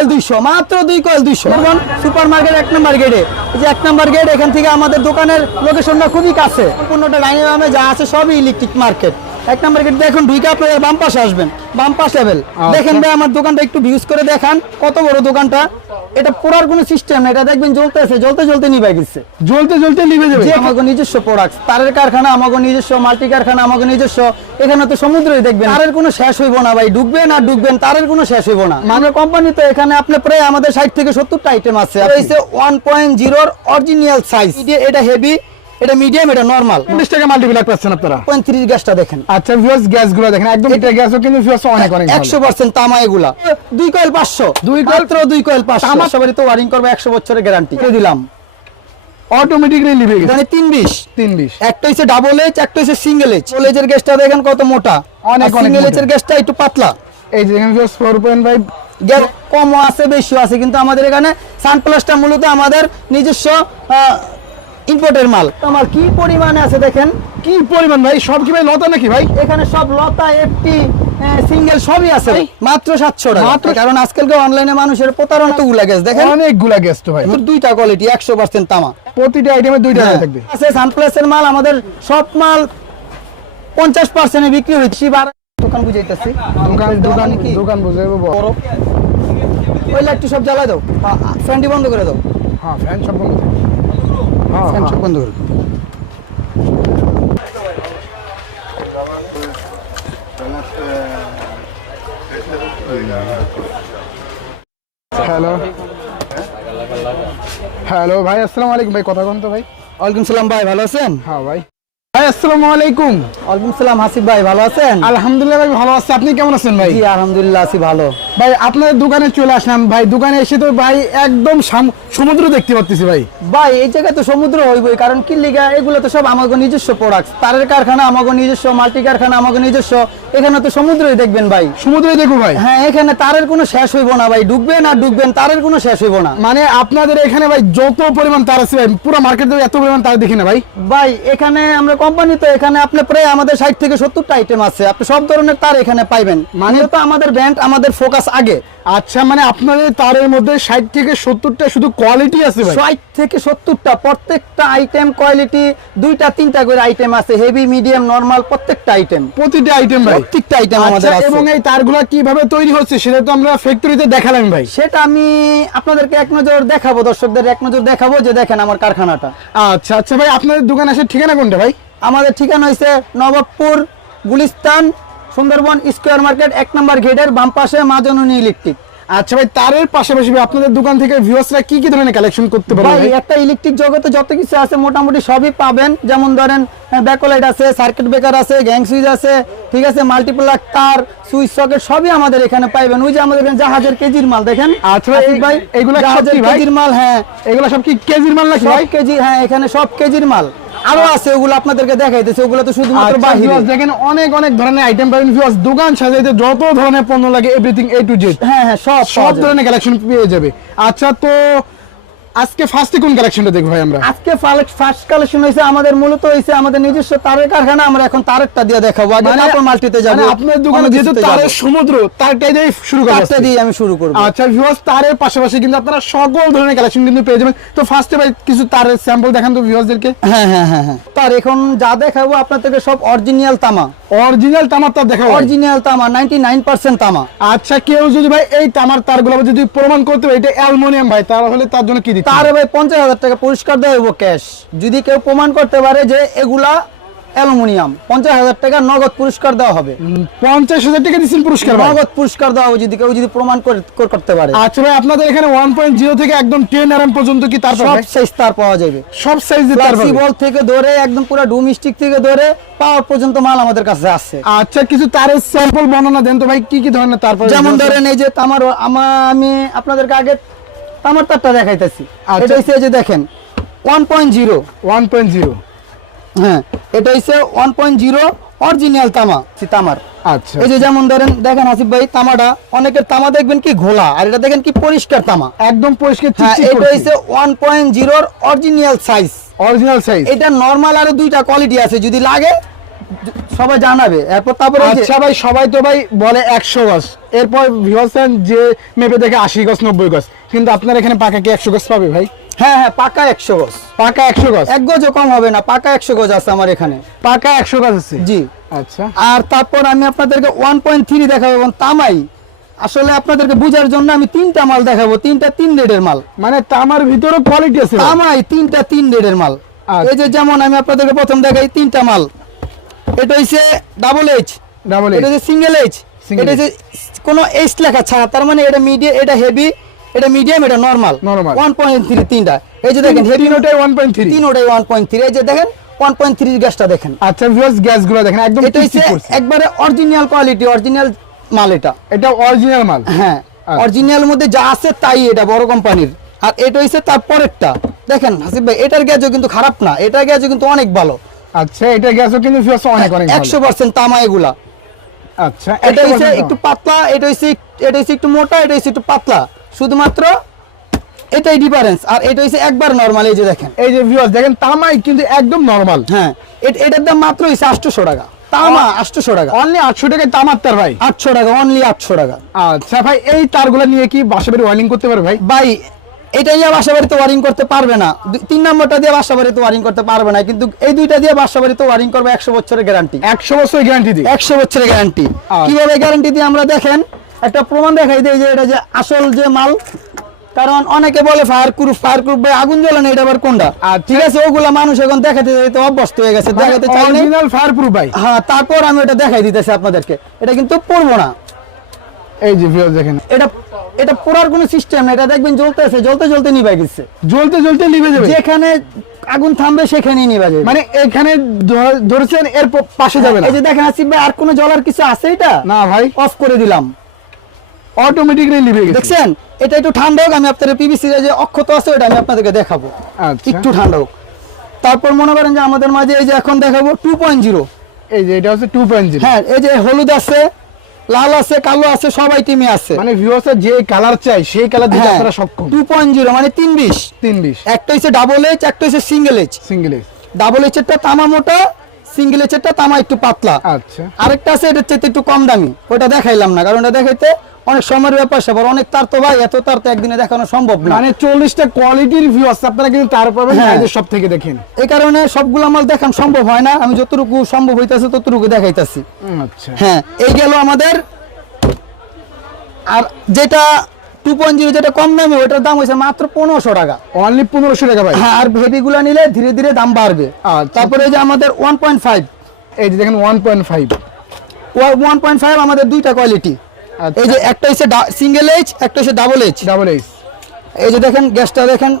Coil 200, মাত্র 2 coil 200। Super market 1 নম্বর গেটে, এই যে 1 নম্বর গেট, এখান থেকে আমাদের দোকানের লোকেশনটা খুবই কাছে। সম্পূর্ণটা ডাইনামে যা আছে সবই ইলেকট্রিক মার্কেট। 1 নম্বর গেট দেখুন, ঢুকে আপনারা বাম পাশে আসবেন, বাম পাশে দেখেন ভাই আমার দোকানটা একটু ভিউজ করে দেখান কত বড় দোকানটা। এটা পুরার কোনো সিস্টেম না, এটা দেখবেন জ্বলতেছে, জ্বলতে নিভে গেছে, জ্বলতে নিভে যাবে। যে আমাদের নিজস্ব প্রোডাক্ট, তারের কারখানা আমাদের নিজস্ব, মাল্টি কারখানা আমাদের নিজস্ব। এখানে তো সমুদ্রই দেখবেন, তারের কোনো শেষ হইব না ভাই, ডুববেন আর ডুববেন, তারের কোনো শেষ হইব না। মানে কোম্পানি তো এখানে আপনি প্রায় আমাদের 60 থেকে 70টা আইটেম আছে। 1.0 অরিজিনাল সাইজ, এটা হেভি, এটা মিডিয়াম, এটা নরমাল। 50 টাকা মাল্টিপ্লাক পাচ্ছেন আপনারা। 35 গ্যাসটা দেখেন। আচ্ছা ভিউয়ার্স, গ্যাসগুলো দেখেন একদম, এটা গ্যাসও কিন্তু ভিউয়ার্স অনেক 100% তামা এগুলা। 2 কয়েল 500, 2 কয়েল 500। সবারই তো ওয়ারিং করবে, 100 বছরের গ্যারান্টি দিলাম। অটোমেটিক্যালি লিভে গেছে। মানে 320, 320। একটা হইছে ডাবল এইচ, একটা হইছে সিঙ্গেল এইচ। ডাবল এইচের গ্যাসটা দেখেন কত মোটা, অনেক সিঙ্গেল এইচের গ্যাসটা একটু পাতলা। এই যে দেখেন ভিউয়ার্স 4.5 গ্যাস কমও আছে, বেশিও আছে, কিন্তু আমাদের এখানে সানপ্লাসটা মূলত আমাদের নিজস্ব ইম্পোর্টের মাল। আমার কি পরিমাণে আছে দেখেন, কি পরিমাণ ভাই, সব কি ভাই লতা নাকি ভাই? এখানে সব লতা, এফটি, সিঙ্গেল সবই আছে মাত্র 700 টাকা। মাত্র, কারণ আজকালকে অনলাইনে মানুষের প্রতারণা তো গুলা গ্যাস দেখেন, অনেকগুলা গ্যাস তো ভাই। দুইটা কোয়ালিটি, 100% তামা। প্রতিটা আইটেমে দুইটা থাকবে। আছে সানপ্লাসের মাল, আমাদের সব মাল 50% এ বিক্রি হচ্ছে। দোকান বুঝাইতেছি, দোকান বুঝাইবো বড়। ওই লাইট সব জ্বালাই দাও, ফ্যানটি বন্ধ করে দাও। হ্যাঁ ফ্যান সব বন্ধ, ফ্যান সব বন্ধ করে। হ্যালো ভাই, আসসালামু আলাইকুম ভাই, কথা কোন তো ভাই? ওয়ালাইকুম সালাম ভাই, ভালো আছেন? হ্যাঁ ভাই। ভাই আসসালামু আলাইকুম। ওয়ালাইকুম সালাম, হাসিব ভাই ভালো আছেন? আলহামদুলিল্লাহ ভাই ভালো আছি, আপনি কেমন আছেন ভাই? জি আলহামদুলিল্লাহ আছি ভালো। ভাই আপনাদের দোকানে চলে আসলাম ভাই, দোকানে এসে তো ভাই একদম সমুদ্র দেখতে পাচ্ছি ভাই। ভাই এই জায়গায় তো সমুদ্র হইবই, কারণ কি লিগা, এগুলো তো সব আমাদের নিজস্ব প্রোডাক্ট। তারের কারখানা আমাদের নিজস্ব, মাল্টি কারখানা আমাদের নিজস্ব। এখানে তো সমুদ্রই দেখবেন ভাই, সমুদ্রই দেখো ভাই। হ্যাঁ, এখানে তারের কোনো শেষ হইব না ভাই, ডুববেন আর ডুববেন, তারের কোনো শেষ হইব না। মানে আপনাদের এখানে ভাই যত পরিমাণ তার আছে ভাই, পুরো মার্কেটে এত পরিমাণ তার দেখি না ভাই। ভাই এখানে আমরা কোম্পানি তো, এখানে আপনি প্রায় আমাদের 60 থেকে 70টা আইটেম আছে, আপনি সব ধরনের তার এখানে পাইবেন। মানে তো আমাদের ব্র্যান্ড, আমাদের ফোকাস আগে। আচ্ছা, মানে আপনাদের তারের মধ্যে 60 থেকে 70টা শুধু কোয়ালিটি আছে ভাই? 60 থেকে 70টা, প্রত্যেকটা আইটেম কোয়ালিটি 2টা 3টা করে আইটেম আছে, হেভি, মিডিয়াম, নরমাল, প্রত্যেকটা আইটেম, প্রতিটা আইটেম ভাই, প্রত্যেকটা আইটেম আমাদের আছে। এবং এই তারগুলা কিভাবে তৈরি হচ্ছে সেটা তো আমরা ফ্যাক্টরিতে দেখালাম ভাই। সেটা আমি আপনাদেরকে এক নজর দেখাবো, দর্শকদের এক নজর দেখাবো, যে দেখেন আমার কারখানাটা। আচ্ছা আচ্ছা ভাই, আপনাদের দোকান আসার ঠিকানা কোনটা ভাই? আমাদের ঠিকানা হইছে নবাবপুর, গুলিস্তান, সুন্দরবন স্কয়ার মার্কেট 1 নম্বর গেটের বাম পাশে মা জননী ইলেকট্রিক। আচ্ছা ভাই, তারের পাশাপাশি আপনাদের দোকান থেকে ভিউয়ার্সরা কি কি ধরনের কালেকশন করতে পারবে ভাই? একটা ইলেকট্রিক জগতে যত কিছু আছে মোটামুটি সবই পাবেন। যেমন ধরেন ব্যাকলাইট আছে, সার্কিট ব্রেকার আছে, গ্যাং সুইচ আছে, ঠিক আছে, মাল্টিপ্লাক তার, সুইচ সকেট সবই আমাদের এখানে পাইবেন। ওই যে আমাদের এখানে জাহাজের কেজির মাল দেখেন। আচ্ছা ভাই, এগুলো জাহাজের কেজির মাল। হ্যাঁ, এগুলো সব কি কেজির মাল নাকি ভাই? কেজি, হ্যাঁ এখানে সব কেজির মাল। আরো আছে, ওগুলো আপনাদেরকে দেখাইতেছে, ওগুলো তো শুধুমাত্র বাহিরে। দেখেন অনেক অনেক ধরনের আইটেম পাবেন ভিউয়ার্স, দোকান সাজাইতে যত ধরনের পণ্য লাগে এভরিথিং A to Z। হ্যাঁ হ্যাঁ, সব ধরনের কালেকশন পেয়ে যাবে। আচ্ছা, তো আজকে ফার্স্টে কোন কালেকশনটা দেখব ভাই আমরা? আজকে ফার্স্ট কালেকশন হইছে আমাদের, মূলত হইছে আমাদের নিজস্ব তারের কারখানা। আমরা এখন তারেরটা দিয়ে দেখাবো, আগে তারপর মাল্টিতে যাব। আপনার দোকানে যেহেতু তারের সমুদ্র, তারটাই দিয়ে শুরু করব, তারটা দিয়ে আমি শুরু করব। আচ্ছা ভিউয়ার্স, তারের পাশাপাশি কিন্তু আপনারা সকল ধরনের কালেকশন কিন্তু পেয়ে যাবেন। তো ফার্স্টে ভাই কিছু তারের স্যাম্পল দেখান তো ভিউয়ার্সদেরকে। হ্যাঁ হ্যাঁ হ্যাঁ হ্যাঁ, তার এখন যা দেখাবো আপনাদেরকে সব অরিজিনাল তামা। অরিজিনাল তামার তার দেখাবো, অরিজিনাল তামা, 99% তামা। আচ্ছা, কেউ যদি ভাই এই তামার তারগুলো যদি প্রমাণ করতে পারে এটা অ্যালুমিনিয়াম ভাই, তাহলে তার জন্য কি দিতে? তারে ভাই 50,000 টাকা পুরস্কার দেওয়া হইব ক্যাশ, যদি কেউ প্রমাণ করতে পারে যে এগুলা অ্যালুমিনিয়াম। 50,000 টাকা নগদ পুরস্কার দেওয়া হবে। 50,000 টাকা দিচ্ছেন পুরস্কার? নগদ পুরস্কার দেওয়া হবে যদি কেউ প্রমাণ করতে পারে। আচ্ছা ভাই, আপনাদের এখানে 1.0 থেকে একদম 10 RM পর্যন্ত কি তার সব সাইজ তার পাওয়া যাবে, সব সাইজের তার পাবেন? ফ্লেক্সিবল থেকে ধরে একদম পুরো ডোমেস্টিক থেকে ধরে পাওয়ার পর্যন্ত মাল আমাদের কাছে আছে। আচ্ছা, কিছু তারের স্যাম্পল বর্ণনা দেন তো ভাই, কি কি ধরনের তার পাবেন? যেমন ধরেন এই যে তামার, আমি আপনাদেরকে আগে তামার তারটা দেখাইতেছি। এটা হইছে যে দেখেন 1.0। হ্যাঁ, এটা হইছে 1.0 অরিজিনাল তামার। আচ্ছা, এই যে যেমন ধরেন দেখেন আসিফ ভাই, তামাটা অনেকের তামা দেখবেন কি ঘোলা, আর এটা দেখেন কি পরিষ্কার তামা, একদম পরিষ্কার। হ্যাঁ, এটা হইছে 1.0 অরিজিনাল সাইজ। Original size. এটা নরমাল আরো 2টা কোয়ালিটি আছে, যদি লাগে সবাই জানাবে এরপর তারপরে এই যে- আচ্ছা ভাই, সবাই তো ভাই বলে 100 গজ, এরপর ভিউয়ার্স যে মেপে দেখে 80 গজ 90 গজ, কিন্তু আপনার এখানে পাকা কি 100 গজ পাবে ভাই? হ্যাঁ হ্যাঁ, পাকা 100 গজ, পাকা 100 গজ, এক গজও কম হবে না, পাকা 100 গজ আছে আমার এখানে। পাকা 100 গজ আছে। জি। আচ্ছা, আর তারপর আমি আপনাদেরকে 1.3 দেখাবো এবং তামাই। আসলে আপনাদেরকে বোঝার জন্য আমি তিনটা মাল দেখাবো, তিনটা 3 রেটের মাল। মানে তামার ভিতরে কোয়ালিটি আছে ভাই। তামাই তিনটা 3 রেটের মাল। আচ্ছা। এই যে যেমন আমি আপনাদেরকে প্রথম দেখাই তিনটা মাল। এটা হইছে ডাবল এইচ, ডাবল এটা হচ্ছে সিঙ্গেল এইচ, Single এটা হচ্ছে কোনো এইচ লেখা ছাড়া, তার মানে এটা মিডিয়াম, এটা হেভি, এটা মিডিয়াম, এটা নরমাল। Normal। 1.3 তিনটা। এই যে দেখেন হেভি, তিনটাই 1.3। তিনটাই 1.3। এই যে দেখেন 1.3 গ্যাসটা দেখেন। আচ্ছা ভিউয়ার্স, গ্যাসগুলো দেখেন একদম এটা হচ্ছে টিকটিক করছে। একবারে অরিজিনাল কোয়ালিটি, অরিজিনাল মাল এটা। এটা অরিজিনাল মাল। হ্যাঁ, আচ্ছা। অরিজিনাল মধ্যে যা আছে তাই, এটা বড় কোম্পানির। আর এটা হচ্ছে তার পরেরটা। দেখেন হাসিব ভাই, এটার গ্যাসও কিন্তু খারাপ না, এটার গ্যাসও কিন্তু অনেক ভালো। আচ্ছা, এটা গ্যাসও কিন্তু ভিউয়ার্স অনেক অনেক ভালো। 100% তামা এগুলা। আচ্ছা, এটা হচ্ছে 100% একটু পাতলা, এটা হচ্ছে একটু মোটা, এটা হচ্ছে একটু পাতলা, শুধুমাত্র এটাই ডিফারেন্স। আর এটা হচ্ছে একবার নরমাল। এই যে দেখেন, এই যে ভিউয়ার্স দেখেন, তামাই কিন্তু একদম নরমাল। হ্যাঁ, এটার দাম মাত্র হচ্ছে 800 টাকা। তামা 800 টাকা, অনলি 800 টাকায় তামার তার ভাই। 800 টাকা, অনলি 800 টাকা। আচ্ছা ভাই, এই তারগুলো নিয়ে কি বাসাবাড়ি ওয়ারিং করতে পারবে ভাই? ভাই এটা দিয়ে বাসা বাড়িতে ওয়ারিং করতে পারবে না, 3 নম্বরটা দিয়ে বাসা বাড়িতে ওয়ারিং করতে পারবে না, কিন্তু এই দুইটা দিয়ে বাসা বাড়িতে ওয়ারিং করবে 100 বছরের গ্যারান্টি। 100 বছর গ্যারান্টি দিই। 100 বছরের গ্যারান্টি। আচ্ছা। কিভাবে গ্যারান্টি দিয়ে আমরা দেখেন একটা প্রমাণ দেখাই দিই যে এটা যে আসল যে মাল। কারণ অনেকে বলে ফায়ার প্রুফ ভাই, আগুন জ্বলে না, এটা আবার কোনটা? আচ্ছা। ঠিক আছে, ওগুলা মানুষ এখন দেখাতে যেতে অভ্যস্ত হয়ে গেছে, দেখাতে চাই না। অরিজিনাল ফায়ার প্রুফ ভাই। হ্যাঁ, তারপর আমি এটা দেখাই দিতেছি আপনাদেরকে, এটা কিন্তু পড়বো না। এই যে ভিউয়ার্স দেখেন, এটা এটা পোড়ার কোনো সিস্টেম না, এটা দেখবেন জ্বলতেছে, জ্বলতে জ্বলতে নিভে গেছে। জ্বলতে জ্বলতে নিভে যাবে। যেখানে আগুন থামবে সেখানেই নিভে যাবে। মানে এখানে ধরেছেন, এর পাশে যাবে না। এই যে দেখেন আসিফ ভাই, আর কোনো জ্বলার কিছু আছে? এটা না ভাই, অফ করে দিলাম, অটোমেটিকলি নিভে গেছে। দেখছেন? এটা একটু ঠান্ডা হোক, আমি আপনাদের পিভিসি যে অক্ষত আছে ওটা আমি আপনাদেরকে দেখাবো। আচ্ছা। একটু ঠান্ডা হোক, তারপর মনে করেন যে আমাদের মাঝে এই যে এখন দেখাবো 2.0। এই যে এটা হচ্ছে 2.0। হ্যাঁ, এই যে হলুদ আছে, লাল আছে, কালো আছে, সব আইটেমে আছে। মানে ভিউয়ার্স যে কালার চাই সেই কালার দিতে আপনারা সক্ষম। 2.0 মানে 320। 320 একটা হচ্ছে ডাবল এইচ, একটা হচ্ছে সিঙ্গেল এইচ। সিঙ্গেল। ডাবল এইচেরটা তামা মোটা, সিঙ্গেল এইচেরটা তামা একটু পাতলা। আচ্ছা। আরেকটা আছে এটার চাইতে একটু কম দামি, ওটা দেখাইলাম না, কারণ এটা দেখাইতে অনেক সময়ের ব্যাপার স্যাপার, অনেক তার তো ভাই, এত তার তো একদিনে দেখানো সম্ভব না। মানে 40টা কোয়ালিটির ভিউ আছে, আপনারা কিন্তু তার পাবেন হ্যাঁ। বাইরের সব থেকে দেখেন। এই কারণে সবগুলো মাল দেখানো সম্ভব হয় না, আমি যতটুকু সম্ভব হইতাছে ততটুকু দেখাইতাছি। আচ্ছা। হ্যাঁ, এই গেল আমাদের। আর যেটা 2.0 যেটা কম দামে, ওটার দাম হয়েছে মাত্র 1500 টাকা। অনলি 1500 টাকা ভাই। হ্যাঁ, আর হেভিগুলা নিলে ধীরে ধীরে দাম বাড়বে। আচ্ছা। তারপরে এই যে আমাদের 1.5, এই যে দেখেন 1.5। 1.5 আমাদের দুইটা কোয়ালিটি। আচ্ছা। এই যে একটা হচ্ছে সিঙ্গেল এইচ, একটা হচ্ছে ডাবল এইচ। Double H. এই যে দেখেন গ্যাসটা দেখেন,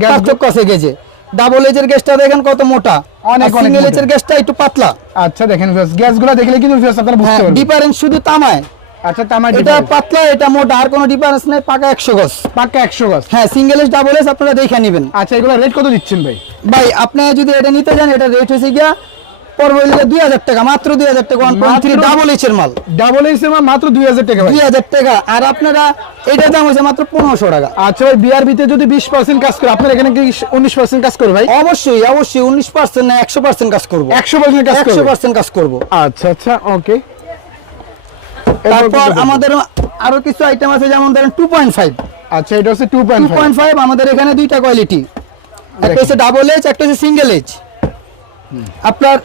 গ্যাস পার্থক্য আছে গেজে। ডাবল এইচের গ্যাসটা দেখেন কত মোটা, অনেক অনেক সিঙ্গেল মোটা। এইচের গ্যাসটা একটু পাতলা। আচ্ছা দেখেন ভিউয়ার্স, গ্যাসগুলো দেখলে কিন্তু ভিউয়ার্স আপনারা বুঝতে পারবেন। ডিফারেন্স শুধু তামায়। আচ্ছা, তামার এটা difference। পাতলা, এটা মোটা, আর কোনো ডিফারেন্স নেই, পাকা 100 গজ। পাক্কা 100 গজ। হ্যাঁ, সিঙ্গেল এইচ ডাবল এইচ আপনারা দেখে নেবেন। আচ্ছা, এগুলো রেট কত দিচ্ছেন ভাই? ভাই আপনি যদি এটা নিতে যান, এটা রেট হয়েছে গিয়া পড়বে হইলে 2000 টাকা, মাত্র 2000 টাকা। 1.3 ডাবল এইচ এর মাল ডাবল এইচ এর মাত্র 2000 টাকা ভাই। 2000 টাকা। আর আপনারা এটার দাম হয়েছে মাত্র 1500 টাকা। আচ্ছা ভাই, বিআরবিতে যদি 20% কাজ করে, আপনার এখানে কি 19% কাজ করে ভাই? অবশ্যই অবশ্যই 19% না 100% কাজ করবো। 100% কাজ করবে। 100% কাজ করবো। আচ্ছা আচ্ছা, ওকে। তারপর আমাদের আরো কিছু আইটেম আছে, যেমন ধরেন 2.5। আচ্ছা, এটা হচ্ছে 2.5। 2.5 আমাদের এখানে দুইটা কোয়ালিটি, একটা হচ্ছে ডাবল এইচ, একটা হচ্ছে সিঙ্গেল এইচ। আপনার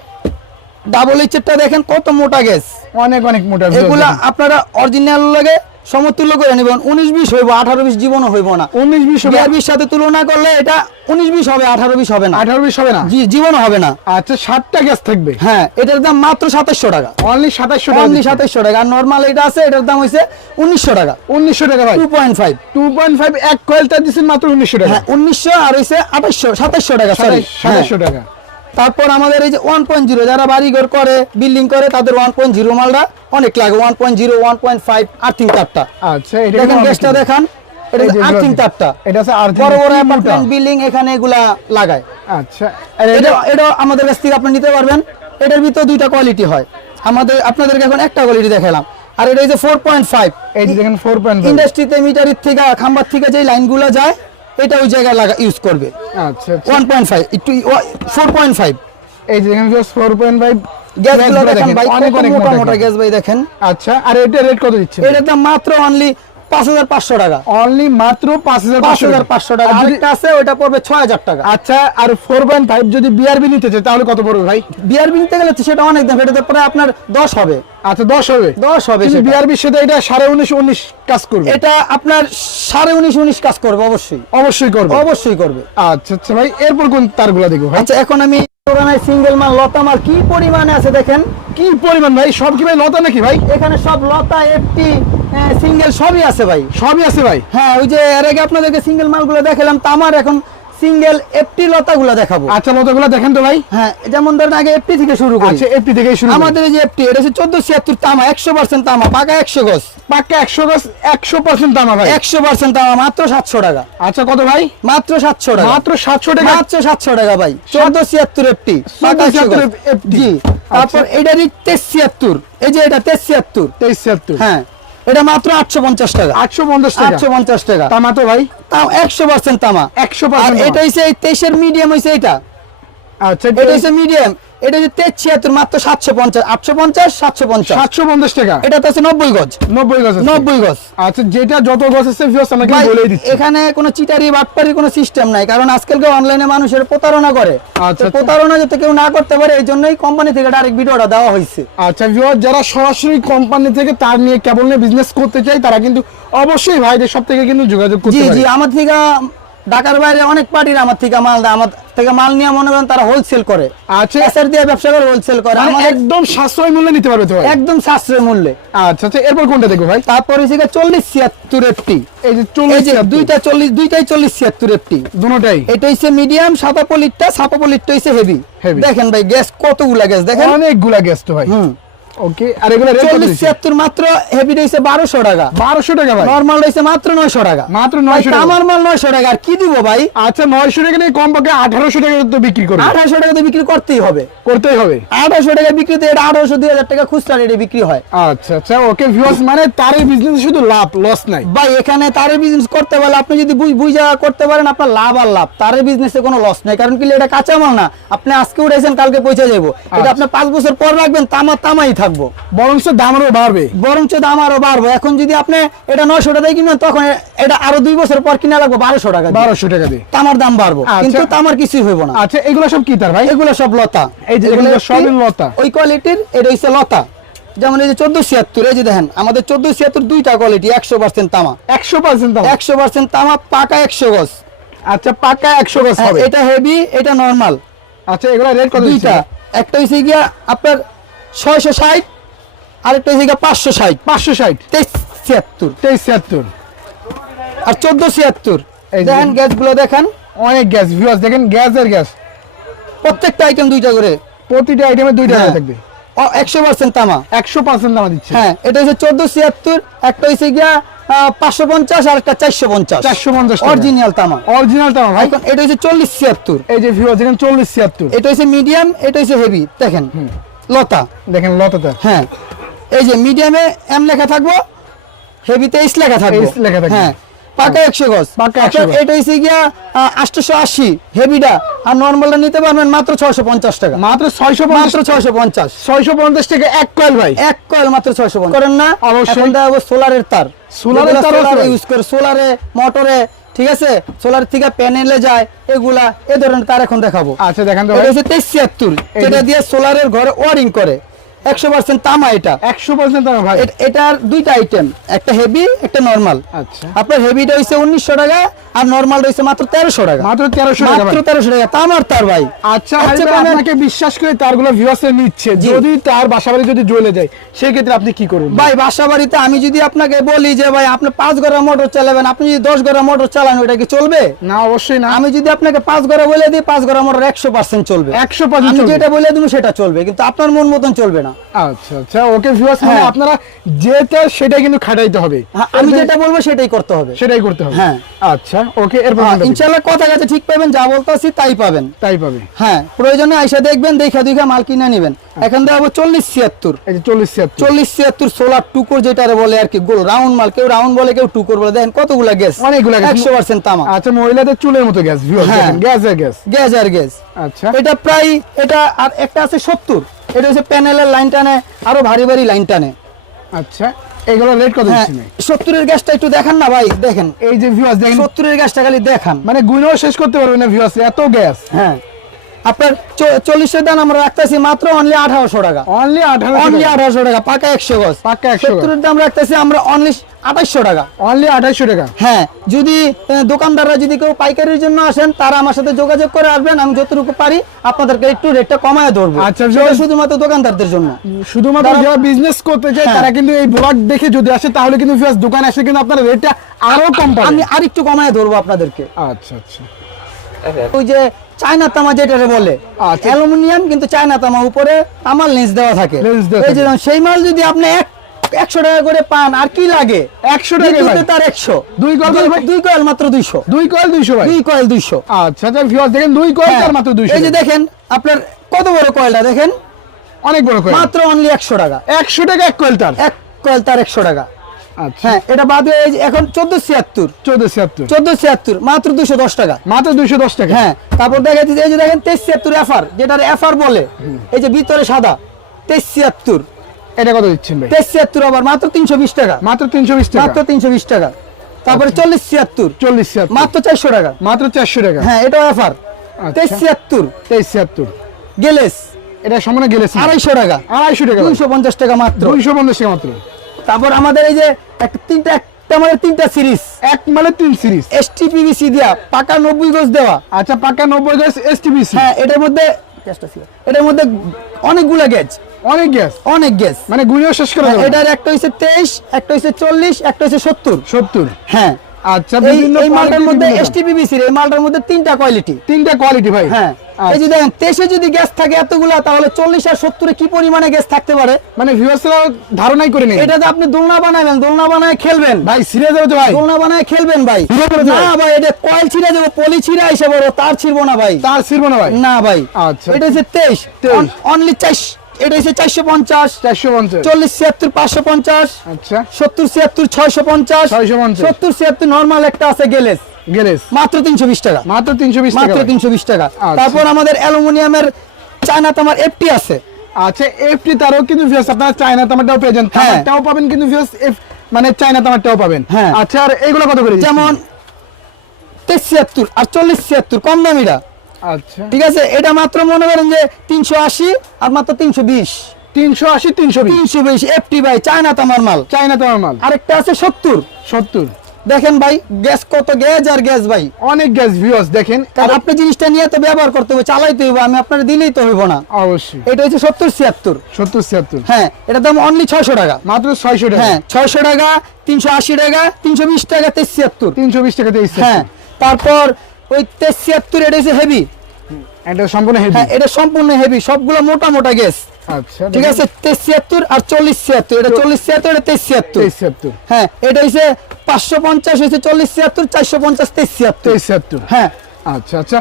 ডাবল এইচেরটা দেখেন কত মোটা গ্যাস, অনেক অনেক মোটা। এগুলা আপনারা অরিজিনাল লাগে সমতুল্য করে নেবেন। 19-20 হইব, 18-20 জীবনও হইব না। 19-20 হবে। বিআরবির সাথে তুলনা করলে এটা 19-20 হবে, 18-20 হবে না, 18-20 হবে না। জি জীবনও হবে না। আচ্ছা, 7টা গ্যাস থাকবে। হ্যাঁ, এটার দাম মাত্র 2700 টাকা। অনলি 2700 টাকা। অনলি 2700 টাকা। আর নরমাল এটা আছে, এটার দাম হইছে 1900 টাকা। 1900 টাকা ভাই। 2.5। 2.5 এক কয়েলটা দিছেন মাত্র 1900 টাকা। হ্যাঁ, 1900 আর হইছে 2700 টাকা, সরি 2700 টাকা। তারপর আমাদের এই যে 1.0 যারা বাড়িঘর করে, বিল্ডিং করে, তাদের 1.0 মালটা অনেক লাগে। 1.0, 1.5 আর্থিং তারটা। আচ্ছা, এটা দেখেন গ্যাসটা দেখান, এটা এই যে আর্থিং তারটা। এটা আছে আর্থিং। বড় বড় অ্যাপার্টমেন্ট বিল্ডিং এখানে এগুলা লাগায়। আচ্ছা, এটা আমাদের কাছ থেকে আপনি নিতে পারবেন। এটার ভিতর দুইটা কোয়ালিটি হয়। আপনাদেরকে এখন একটা কোয়ালিটি দেখালাম। আর এটা এই যে 4.5, এই যে দেখেন 4.5। ইন্ডাস্ট্রিতে মিটারের থেকে, খাম্বার থেকে যে লাইনগুলো যায়, এটা ওই জায়গায় ইউজ করবে। আচ্ছা আচ্ছা, 1.5 একটু 4.5। এই যে দেখেন 4.5 গ্যাসগুলো দেখেন ভাই, অনেক কত অনেক মোটা মোটা গ্যাস ভাই দেখেন। আচ্ছা, আর এটা রেট কত দিচ্ছেন? এটার দাম মাত্র অনলি 5,500 টাকা। অনলি মাত্র 5,500 টাকা। আরেকটা আছে ওটা পড়বে 6,000 টাকা। আচ্ছা, আর 4.5 যদি বিআরবি নিতে চাই তাহলে কত পড়বে ভাই? বিআরবি নিতে গেলে তো সেটা অনেক দাম, এটা তো প্রায় আপনার 10 হবে। আচ্ছা, 10 হবে। 10 হবে সেটা। বিআরবির সাথে এটা 19.5 কাজ করবে। এটা আপনার 19.5 কাজ করবে অবশ্যই। অবশ্যই করবে। অবশ্যই করবে। আচ্ছা আচ্ছা ভাই, এরপর কোন তারগুলো দেখবো ভাই? আচ্ছা, এখন আমি দোকানে সিঙ্গেল মাল লতা মাল কি পরিমাণে আছে দেখেন। কি পরিমাণ ভাই? সব কি ভাই লতা নাকি ভাই? এখানে সব লতা, এফটি, সিঙ্গেল সবই আছে ভাই। সবই আছে ভাই। হ্যাঁ, ওই যে এর আগে আপনাদেরকে সিঙ্গেল মালগুলো দেখালাম, তামার এখন সিঙ্গেল এফটি লতাগুলো দেখাবো। আচ্ছা, লতাগুলো দেখেন তো ভাই। হ্যাঁ, যেমন ধরেন আগে এফটি থেকে শুরু করি। আচ্ছা, এফটি থেকে শুরু। আমাদের এই যে এফটি, এটা হচ্ছে 1476 তামা, 100% তামা, পাকা 100 গজ। পাক্কা 100 গজ, 100% তামা ভাই। 100% তামা, মাত্র 700 টাকা। আচ্ছা, কত ভাই? মাত্র 700 টাকা। মাত্র 700 টাকা। মাত্র 700 টাকা ভাই। 1476 এফটি, পাকা 100 গজ। 1476 FT জি। তারপর এটারই 73, এই যে এটা 73। 2376। হ্যাঁ, এটা মাত্র 850 টাকা। 850 টাকা। 850 টাকা। তামা তো ভাই তাও 100% তামা। 100% আর তামা। এটা হচ্ছে এই 23 এর মিডিয়াম হইছে এটা। আচ্ছা, এটা হচ্ছে মিডিয়াম। এটা হচ্ছে 73, মাত্র 750, 850, 750। 750 টাকা। এটা তো আছে 90 গজ। 90 গজ আছে। 90 গজ। আচ্ছা, যেটা যত গজ আছে ভিউয়ার্স আমাকে ভাই, বলেই দিচ্ছি। এখানে কোনো চিটারি বাটপারি কোনো সিস্টেম নাই, কারণ আজকালকে অনলাইনে মানুষের প্রতারণা করে। আচ্ছা, তো প্রতারণা যাতে কেউ না করতে পারে এই জন্যই কোম্পানি থেকে ডাইরেক্ট ভিডিওটা দেওয়া হয়েছে। আচ্ছা ভিউয়ার্স, যারা সরাসরি কোম্পানি থেকে তার নিয়ে কেবল নিয়ে বিজনেস করতে চায় তারা কিন্তু অবশ্যই ভাইদের সব থেকে কিন্তু যোগাযোগ জি করতে জি, পারে। আমার থেকে ঢাকার বাইরে অনেক পার্টির আমার থেকে মাল দেয়, আমার থেকে মাল নিয়ে মনে করেন তারা হোলসেল করে। আচ্ছা, এসআর দিয়ে ব্যবসা করে, হোলসেল করে। মানে আমাদের একদম সাশ্রয় মূল্যে নিতে পারবে তো ভাই? একদম সাশ্রয় মূল্যে। আচ্ছা আচ্ছা, এরপর কোনটা দেখবো ভাই? তারপরে হচ্ছে 4076 এফটি। এই যে এই 40 যে দুইটাই 4076 এফটি। দুটোটাই এটা হচ্ছে মিডিয়াম, সাদা পলিটটা, ছাপা পলিটটা হচ্ছে হেভি। Heavy। দেখেন ভাই, গ্যাস কতগুলা গ্যাস দেখেন। অনেকগুলা গ্যাস তো ভাই। হুম। ওকে, আর এগুলো রেট কত দিচ্ছেন? 4076 মাত্র, হেভি হইছে 1200 টাকা। 1200 টাকা ভাই। নরমাল হইছে মাত্র 900 টাকা। মাত্র 900 টাকা। আমার মাল 900 টাকা, আর কি দিব ভাই? আচ্ছা, 900 টাকা নিয়ে কম পক্ষে 1800 টাকা তো বিক্রি করবে। 1800 টাকা তো বিক্রি করতেই হবে। করতেই হবে। 1800 টাকা বিক্রিতে, এটা 1800 2000 টাকা খুচরা রেটে বিক্রি হয়। আচ্ছা আচ্ছা, ওকে ভিউয়ার্স, মানে তার এই বিজনেস শুধু লাভ, লস নাই ভাই, এখানে তারে বিজনেস করতে পারলে আপনি যদি বুঝা করতে পারেন, আপনার লাভ আর লাভ। তারে বিজনেসে কোনো লস নাই, কারণ কি এটা কাঁচামাল না। আপনি আজকে উঠাইছেন, কালকে পৌঁছে যাবো। এটা আপনি 5 বছর পর রাখবেন, তামাই থাকবো। বরঞ্চ দাম আরো বাড়বে। বরঞ্চ দাম আরো বাড়বো। এখন যদি আপনি এটা 900 টাকায় কিনেন, তখন এটা আরো 2 বছর পর কিনা লাগবে 1200 টাকা দিয়ে। 1200 টাকা দিয়ে তামার দাম বাড়বো, আচ্ছা। কিন্তু তামার কিছুই হইব না। আচ্ছা, এগুলো সব কি তার ভাই? এগুলো সব লতা। এই যে এগুলো এগুলো সবই লতা। ওই কোয়ালিটির, এটা হচ্ছে লতা। যেমন এই যে 1476, এই যে দেখেন আমাদের 1476 দুইটা কোয়ালিটি, 100% তামা। 100% দাম। 100% তামা, পাকা 100 গজ। আচ্ছা, পাকা 100 গজ হ্যাঁ, হবে। এটা হেভি, এটা নরমাল। আচ্ছা, এগুলো রেট কত দুইটা, দিচ্ছেন? একটা হইছে গিয়া আপনার 660, আরেকটা হইছে গিয়া 560। 560। 2376 2376। আর 1476। এই যে- দেখেন গ্যাসগুলো দেখেন, অনেক গ্যাস ভিউয়ার্স, দেখেন গ্যাস আর গ্যাস। প্রত্যেকটা আইটেম দুইটা করে। প্রতিটা আইটেমে দুইটা হ্যাঁ। থাকবে। 100% তামা। 100% দাম দিচ্ছে। হ্যাঁ, এটা হচ্ছে 1476, একটা হইছে গিয়া 550, আর একটা 450। 450 টাকা। অরিজিনাল তামা। অরিজিনাল দাম ভাই। এখন এটা হচ্ছে 4076। এই যে ভিউয়ার্স, দেখেন 4076। এটা হচ্ছে মিডিয়াম, এটা হচ্ছে হেভি। দেখেন লতা। দেখেন লতাটা। হ্যাঁ, এই যে মিডিয়ামে এম লেখা থাকবো, হেভিতে এস লেখা থাকবে। S লেখা থাকবে। হ্যাঁ, পাকা 100 গজ। পাকা 100 আপনার গজ। এটা হচ্ছে গিয়া 880 হেভিটা, আর নরমালটা নিতে পারবেন মাত্র 650 টাকা। মাত্র 650। মাত্র 650। 650 টাকা এক কয়েল ভাই। এক কয়েল মাত্র 650 করেন না? অবশ্যই। এখন দেখাবো সোলারের তার। সোলারের তার আছে ভাই। ইউজ করে সোলারে, মোটরে, ঠিক আছে, সোলার থেকে প্যানেলে যায়, এগুলা এ ধরনের তার এখন দেখাবো। আচ্ছা, দেখেন তো এটা ভাই। হচ্ছে 2376, এই যেটা যে- দিয়ে সোলারের ঘরে ওয়ারিং করে। 100% তামা এটা। 100% দাম ভাই। এটার দুইটা আইটেম, একটা হেভি, একটা নরমাল। আচ্ছা, আপনার হেভিটা হইছে 1900 টাকা, আর নরমাল হইছে মাত্র 1300 টাকা। মাত্র 1300 টাকা মাত্র ভাই। 1300 টাকা তামার তার ভাই। আচ্ছা, এর ভাই চেয়ে ভাই, কমে- আপনাকে বিশ্বাস করে তারগুলো ভিউয়ার্সে নিচ্ছে, জি। যদি তার বাসাবাড়ি যদি জ্বলে যায় সেই ক্ষেত্রে আপনি কি করবেন ভাই, বাসা বাড়িতে আমি যদি আপনাকে বলি যে ভাই আপনি 5 ঘোড়া মোটর চালাবেন, আপনি যদি 10 ঘোড়া মোটর চালান, ওটা কি চলবে? না, অবশ্যই না। আমি যদি আপনাকে 5 ঘোড়া বলে দিই, 5 ঘোড়া মোটর 100% চলবে। 100% আমি চলবে। যেটা বলে দিব সেটা চলবে, কিন্তু আপনার মন মতন চলবে না। আচ্ছা আচ্ছা, ওকে ভিউয়ার্স, মানে হ্যাঁ। আপনারা যেটা সেটাই কিন্তু খাটাইতে হবে। হ্যাঁ, আমি যেটা বলবো সেটাই করতে হবে। সেটাই করতে হবে। হ্যাঁ। আচ্ছা, ওকে, এরপর হ্যাঁ, কোনটা দেখবো? ইনশাআল্লাহ কথা কাছে ঠিক পাবেন, যা বলতেছি তাই পাবেন। তাই পাবে। হ্যাঁ, প্রয়োজনে আইসা দেখবেন, দেখা দুইখা মাল কিনে নেবেন। এখন দেখাবো 4076। এই যে 4076। 4076 সোলার টুকুর, যেটারে বলে আর কি, গোল রাউন্ড মাল। কেউ রাউন্ড বলে, কেউ টুকুর বলে। দেখেন কতগুলা গ্যাস, অনেকগুলা গ্যাস। 100% তামা। আচ্ছা, মহিলাদের চুলের মতো গ্যাস ভিউয়ার্স, হ্যাঁ। দেখেন গ্যাস আর গ্যাস। গ্যাস আর গ্যাস। আচ্ছা, এটা প্রায়, এটা আর একটা আছে 70। এটা হচ্ছে প্যানেলের লাইন টানে, আরো ভারী ভারী লাইন টানে। আচ্ছা, এইগুলো রেট কত হ্যাঁ, দিচ্ছেন ভাই? 70-এর গ্যাসটা একটু দেখান না ভাই, দেখেন এই যে ভিউয়ার্স দেখেন, 70-এর গ্যাসটা খালি দেখান। মানে গুণও শেষ করতে পারবেন না ভিউয়ার্স, এত গ্যাস। হ্যাঁ, আপনার 40-এর দাম আমরা রাখতেছি মাত্র অনলি 1800 টাকা। অনলি 1800 অনলি 1800 টাকা পাকা 100 গজ। পাক্কা 100 গজ। 70-এর দাম রাখতেছি আমরা অনলি 2800 টাকা। অনলি 2800 টাকা। হ্যাঁ, যদি দোকানদাররা যদি কেউ পাইকারির জন্য আসেন, তারা আমার সাথে যোগাযোগ করে আসবেন, আমি যতটুকু পারি আপনাদেরকে একটু রেটটা কমায় ধরবো। আচ্ছা, সেটা শুধুমাত্র দোকানদারদের জন্য। শুধুমাত্র তারা- যারা বিজনেস করতে চায় হ্যাঁ। তারা কিন্তু এই ব্লগ দেখে যদি আসে তাহলে কিন্তু ভিউয়ার্স দোকানে আসে কিন্তু আপনারা রেটটা আরো কম পাবেন। আমি আরেকটু কমায় ধরবো আপনাদেরকে। আচ্ছা আচ্ছা, ওই যে চায়না তামা যেটা বলে, আচ্ছা। অ্যালুমিনিয়াম কিন্তু চায়না তামা, উপরে তামার লেন্স দেওয়া থাকে। লেন্স দেওয়া এই যে সেই মাল যদি আপনি 100 টাকা করে পান, আর কি লাগে? 100 টাকা ভাই। বিদ্যুতে তার 100, দুই কয়েল ভাই? দুই কয়েল মাত্র 200, 2 কয়েল 200 ভাই। 2 কয়েল 200। আচ্ছা আচ্ছা ভিউয়ার্স দেখেন 2 কয়েল তার মাত্র 200। এই যে দেখেন আপনার কত বড় কয়েলটা দেখেন, অনেক বড় কয়েল, মাত্র অনলি 100 টাকা। 100 টাকা এক কয়েল তার। এক কয়েল তার 100 টাকা। আচ্ছা, হ্যাঁ, এটা বাদে এই যে এখন 1476, 1476 মাত্র 210 টাকা। মাত্র 210 টাকা। হ্যাঁ, তারপর দেখা যাচ্ছে এই যে দেখেন 2376 এফআর, যেটার এফআর বলে, এই যে ভিতরে সাদা 2376, এটা কত দিচ্ছেন ভাই? 2376 আবার মাত্র 320 টাকা। মাত্র 320 টাকা। মাত্র 320 টাকা। তারপরে 4076 40 মাত্র 400 টাকা। মাত্র 400 টাকা। হ্যাঁ, এটাও এফআর। আচ্ছা। 2376 2376 গেলেস এটা সামনে গেলেছে 250 টাকা। 250 টাকা ভাই। 250 টাকা মাত্র। 250 টাকা মাত্র। তারপর আমাদের এই যে একটা আমাদের 3টা সিরিজ, এক মানে 3 সিরিজ। STPVC দিয়া পাকা 90 গজ দেওয়া। আচ্ছা, পাক্কা 90 গজ STPC। হ্যাঁ, এটার মধ্যে অনেকগুলা গেজ, অনেক গ্যাস, অনেক গ্যাস। মানে গুলিও শেষ করে দেবেন। এটার একটা হইছে 23, একটা হইছে 40, একটা হইছে 70। 70। হ্যাঁ, আচ্ছা, এই বিভিন্ন এই মালটার মধ্যে quality, STPVC এই মালটার মধ্যে 3টা কোয়ালিটি। 3টা কোয়ালিটি ভাই। হ্যাঁ, এই যে দেখেন 23-এ যদি গ্যাস থাকে এতগুলা, তাহলে 40 আর 70-এ কি পরিমাণে গ্যাস থাকতে পারে মানে ভিউয়ার্সরা ধারণাই করে নেই। এটাতে আপনি দোলনা বানাবেন, দোলনা বানায় খেলবেন ভাই সিরিয়াস হবে তো ভাই। দোলনা বানায় খেলবেন ভাই। ছিঁড়ে পড়ে যাবে। না ভাই, এটা কয়েল ছিঁড়ে যাবে, পলি ছিঁড়ে এসে বড়, তার ছিড়বো না ভাই। তার ছিড়বো না ভাই। না ভাই, আচ্ছা। এটা হচ্ছে 23 অনলি 4, এটা হচ্ছে 450, 450। 40 76 550, আচ্ছা, 70 76 650, 650, 70 76 নরমাল একটা আছে গেলেস, গেলেস মাত্র 320 টাকা। মাত্র 320 টাকা মাত্র ভাই। 320 টাকা। আচ্ছা। তারপর আমাদের অ্যালুমিনিয়ামের চায়না তামার FT আছে। আচ্ছা, এফটি তারও কিন্তু ভিউয়ার্স আপনারা চায়না তামারটাও পেয়ে যান, হ্যাঁ। তামারটাও পাবেন কিন্তু ভিউয়ার্স মানে চায়না তামারটাও পাবেন। হ্যাঁ। আচ্ছা, আর এইগুলো কত করে দিচ্ছেন? যেমন 23 76 আর 40 76 কম দামিটা, আচ্ছা, ঠিক আছে, এটা মাত্র মনে করেন যে 380 আর মাত্র 320। 380 320 320 FT ভাই, চায়না তামার মাল। চায়না তামার মাল। আরেকটা আছে 70। 70 দেখেন ভাই, গ্যাস কত গ্যাস আর গ্যাস ভাই। অনেক গ্যাস ভিউয়ার্স দেখেন। আর আপনি জিনিসটা নিয়ে তো ব্যবহার করতে হবে, চালাইতে হবে, আমি আপনার দিলেই তো হইব না। অবশ্যই এটা হচ্ছে 70 76। 70 76 হ্যাঁ, এটার দাম অনলি 600 টাকা। মাত্র 600 টাকা। হ্যাঁ, 600 টাকা, 380 টাকা, 320 টাকা 23 76। 320 টাকা দিয়েছে। হ্যাঁ, তারপর ওই 23 76 এটা হচ্ছে হেভি। এটা সম্পূর্ণ হেভি। হ্যাঁ, এটা সম্পূর্ণ হেভি, সবগুলো মোটা মোটা গ্যাস। আচ্ছা, ঠিক আছে, 23 76 আর 40 76, এটা 40 76, এটা 23 76। 73 হ্যাঁ, এটা হচ্ছে 550 হচ্ছে 40 76, 450 23 76। 73। হ্যাঁ, আচ্ছা আচ্ছা,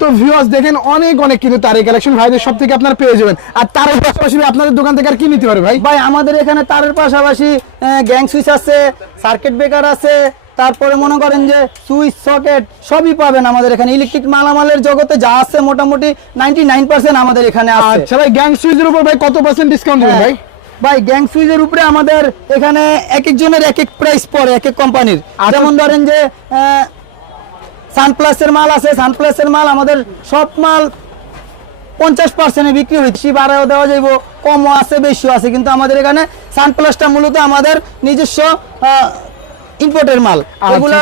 তো ভিউয়ার্স দেখেন অনেক অনেক কিন্তু তারের কালেকশন ভাইদের সব থেকে আপনারা পেয়ে যাবেন। আর তারের পাশাপাশি আপনাদের দোকান থেকে আর কি নিতে পারে ভাই? ভাই আমাদের এখানে তারের পাশাপাশি গ্যাং সুইচ আছে, সার্কিট ব্রেকার আছে, তারপরে মনে করেন যে সুইচ সকেট সবই পাবেন আমাদের এখানে। ইলেকট্রিক মালামালের জগতে যা আছে মোটামুটি 99% আমাদের এখানে আছে। আচ্ছা ভাই, গ্যাং সুইচের উপর ভাই কত % ডিসকাউন্ট দেবেন ভাই? ভাই গ্যাং সুইচের উপরে আমাদের এখানে এক একজনের এক এক প্রাইস পড়ে, এক এক কোম্পানির। যেমন ধরেন যে সানপ্লাসের মাল আছে, সানপ্লাসের মাল আমাদের সব মাল 50% বিক্রি হচ্ছে, বাড়াও দেওয়া যাইব, কমও আছে বেশিও আছে, কিন্তু আমাদের এখানে সানপ্লাসটা মূলত আমাদের নিজস্ব ইম্পোর্টের মাল। এগুলা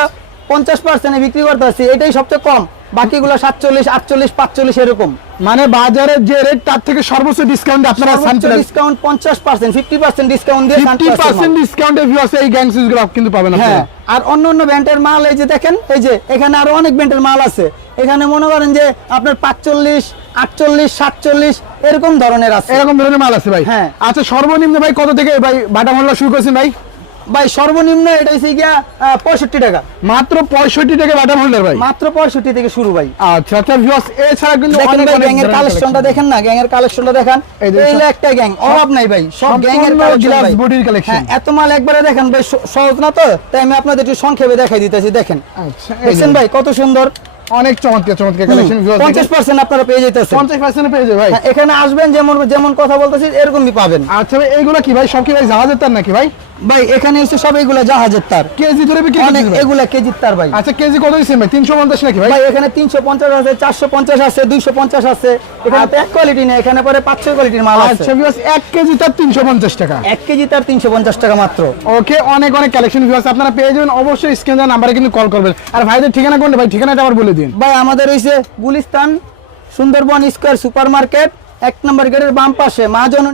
50% বিক্রি করতে আছে, এটাই সবচেয়ে কম। বাকিগুলো 47 48 45 এরকম। মানে বাজারের যে রেট তার থেকে সর্বোচ্চ ডিসকাউন্ট আপনারা ডিসকাউন্ট 50% 50% ডিসকাউন্ট দিয়ে 50% ডিসকাউন্টে ভিউয়ার্স এই গ্যাং সুইচগুলো কিন্তু পাবেন হ্যাঁ। আপনারা। আর অন্য অন্য ব্র্যান্ডের মাল এই যে দেখেন, এই যে এখানে আরো অনেক ব্র্যান্ডের মাল আছে। এখানে মনে করেন যে আপনার 45 48 47 এরকম ধরনের আছে, এরকম ধরনের মাল আছে ভাই। হ্যাঁ। আচ্ছা, সর্বনিম্ন ভাই কত থেকে ভাই বাটা মহল্লা শুরু করেছেন ভাই? ভাই সর্বনিম্ন এটা হচ্ছে গিয়া 65 টাকা। মাত্র 65 টাকা বাটা মহল্লার ভাই? মাত্র 65 থেকে শুরু ভাই। আচ্ছা আচ্ছা ভিউয়ার্স, এছাড়া কিন্তু দেখেন অনেক ভাই, অনেক গ্যাং এর ধরনের কালেকশনটা দেখেন না, গ্যাং এর কালেকশনটা দেখেন। এই যে এই হলো একটা গ্যাং, অভাব নাই ভাই, সব গ্যাং এর কালেকশন গ্লাস ভাই। বডির কালেকশন। হ্যাঁ, এত মাল একবারে দেখেন ভাই, সহজ না তো, তাই আমি আপনাদের একটু সংক্ষেপে দেখাই দিতেছি। দেখেন, আচ্ছা, এই দেখছেন যে। ভাই কত সুন্দর। অনেক চমৎকার চমৎকার কালেকশন 50% আপনারা পেয়ে যেতেছেন। 50% পেয়ে যাবে ভাই। হ্যাঁ, এখানে আসবেন যেমন যেমন কথা বলতেছি এরকমই পাবেন। আচ্ছা ভাই, এইগুলা কি ভাই সব কি ভাই জাহাজের তার নাকি ভাই? ভাই এখানে এসে সব এগুলা জাহাজের তার, কেজি ধরে বিক্রি অনেক করতেছেন ভাই? এগুলা কেজির তার ভাই। আচ্ছা কেজি কত দিচ্ছেন ভাই? 350 নাকি ভাই? ভাই এখানে 350 আছে, 450 আছে, 250 আছে। এখানে তো এক কোয়ালিটি নেই, এখানে পরে 500 কোয়ালিটির মাল আছে। আচ্ছা ভিউয়ার্স, 1 কেজি তার 350 টাকা। 1 কেজি তার 350 টাকা মাত্র। ওকে, অনেক অনেক কালেকশন ভিউয়ার্স আপনারা পেয়ে যাবেন। অবশ্যই স্ক্রিনে দেওয়া নাম্বারে কিন্তু কল করবেন। আর ভাইদের ঠিকানা কোনটা ভাই? ঠিকানাটা আবার বলে দিন। ভাই আমাদের হইছে Gulistan Sundarban square super market 1 নম্বর গেটের বাম পাশে মহাজন